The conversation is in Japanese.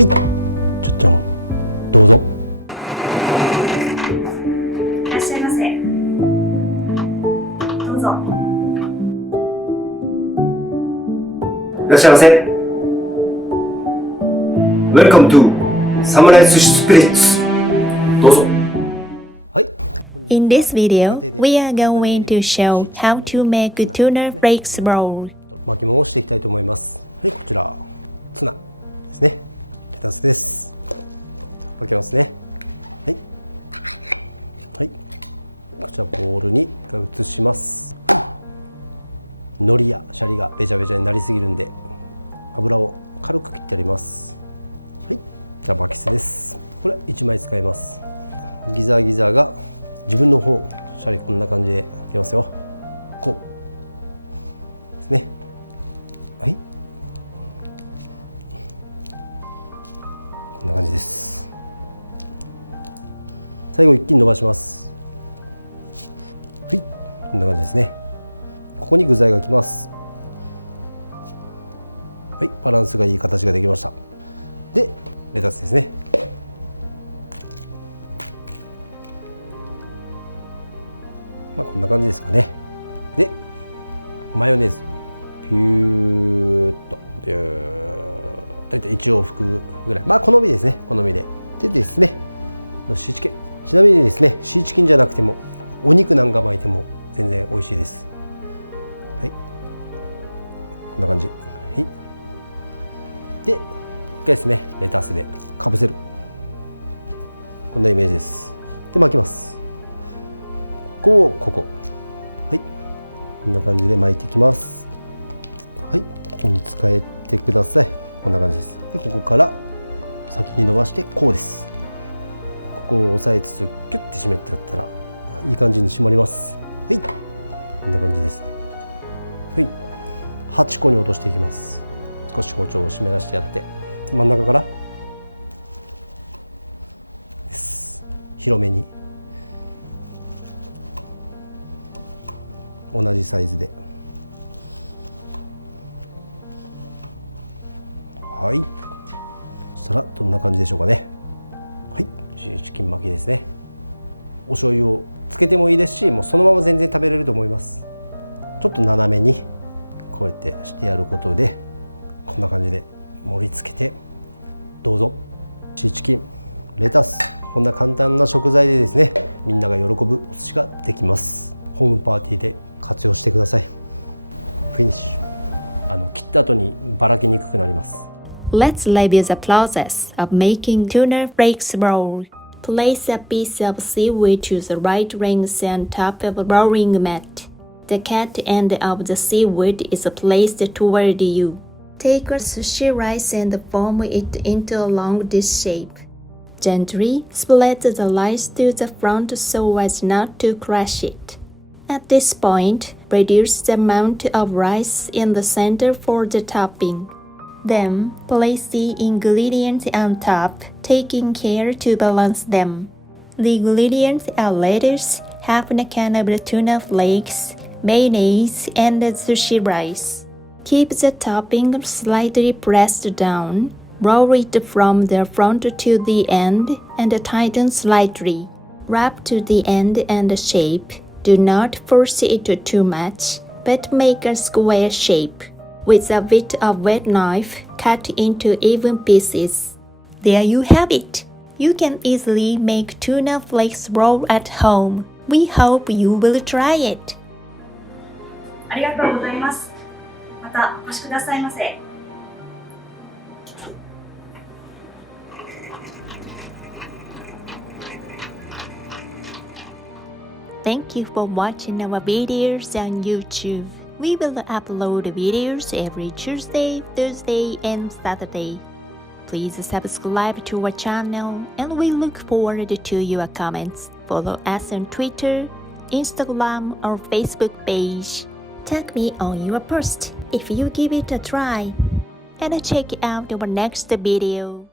はい、ちょっとどうぞ。いらっしゃいませ。どうぞ。いらっしゃいませ。Welcome to サムライ寿司スピリッツ。どうぞ。はい。In this video, we are going to show how to make tuna flakes roll. 巻き物をしていきたいと思います。はい、こちらツナですね。レタスです。分けますね。はい。はい。こちらボウルに移します。海苔やシャリがべちゃべちゃになりすぎるんで、油を軽く切ってあります。はい。じゃあ巻きすです。これ1枚使います。ギザギザが自分の方、シャリこんな感じでいきますよ。こうですね。はい。こんな感じです。最後一気に伸ばします。はい、こんな感じですね。ここに具材がきます。はい、バランスがいい形ができました。で、レタスですね。まあこんな感じですかね。で、マヨネーズピューッと大体1往復ぐらい、まあ好みですね。好みで。でですね、シーチキン、ちなみにですね、シーチキンじゃなくてもお肉なんか巻いても全然美味しいです。はい、こんな感じ。はい。で、一回ですね、レタスでかぶせる。こんなイメージです。で、巻きます。ここ。はい。こんな感じで巻いていきます。はい。ここに使えてください。こんな感じです。で、ここから先に伸ばしてこうです。ここを押さえつつキュッて締めてやったらいい感じに締まります。はい。こんな感じですね。はい。8個に落としていきます。少し包丁を湿らしてやって真ん中からです。広めに同じサイズで、はい。そしたらどんな感じでしょうかね。はい、シーチキン巻きですね。お醤油をつけてもいいですし、もうそのまま全然食べれると思います。ちょっと斜めにこうやってしてやることで、こんな感じで盛り付けてどうぞ。シーチキン、レタス、こんな簡単な食材でですね、みんなが喜ぶお寿司ができます。ホームパーティーで活用してください。フィニッシュ。切った後にばらけにくくなります。Let's review the process of making tuna flakes roll. Place a piece of seaweed to the right rings on top of a rolling mat. The cut end of the seaweed is placed toward you. Take a sushi rice and form it into a long dish shape. Gently split the rice to the front so as not to crush it. At this point, reduce the amount of rice in the center for the topping. Then, place the ingredients on top, taking care to balance them. The ingredients are lettuce, half a can of tuna flakes, mayonnaise, and sushi rice. Keep the topping slightly pressed down. Roll it from the front to the end and tighten slightly. Wrap to the end and shape. Do not force it too much, but make a square shape. With a bit of wet knife, cut into even pieces. There you have it! You can easily make tuna flakes roll at home. We hope you will try it! ありがとうございます。またお越しくださいませ。Thank you for watching our videos on YouTube. We will upload videos every Tuesday, Thursday, and Saturday. Please subscribe to our channel and we look forward to your comments. Follow us on Twitter, Instagram, or Facebook page. Tag me on your post if you give it a try. And check out our next video.